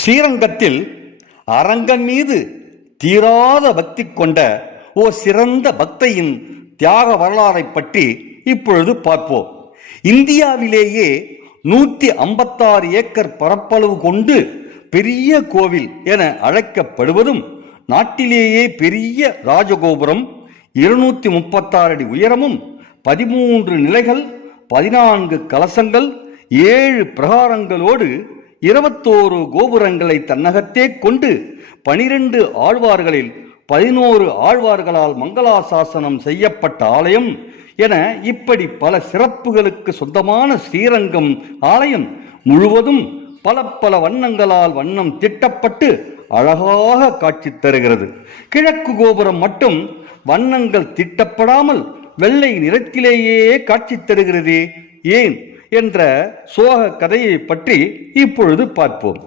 ஸ்ரீரங்கத்தில் அரங்கன் மீது தீராத பக்தி கொண்ட ஓர் சிறந்த பக்தையின் தியாக வரலாறை பற்றி இப்பொழுது பார்ப்போம். இந்தியாவிலேயே 156 ஏக்கர் பரப்பளவு கொண்டு பெரிய கோவில் என அழைக்கப்படுவதும், நாட்டிலேயே பெரிய ராஜகோபுரம் 236 அடி உயரமும் 13 நிலைகள் 14 கலசங்கள் 7 பிரகாரங்களோடு 21 கோபுரங்களை தன்னகத்தே கொண்டு 12 ஆழ்வார்களில் 11 ஆழ்வார்களால் மங்களாசாசனம் செய்யப்பட்ட ஆலயம் என இப்படி பல சிறப்புகளுக்கு சொந்தமான ஸ்ரீரங்கம் ஆலயம் முழுவதும் பல பல வண்ணங்களால் வண்ணம் திட்டப்பட்டு அழகாக காட்சி தருகிறது. கிழக்கு கோபுரம் மட்டும் வண்ணங்கள் திட்டப்படாமல் வெள்ளை நிறத்திலேயே காட்சி தருகிறது. ஏன் என்ற சோக கதையை பற்றி இப்பொழுது பார்ப்போம்.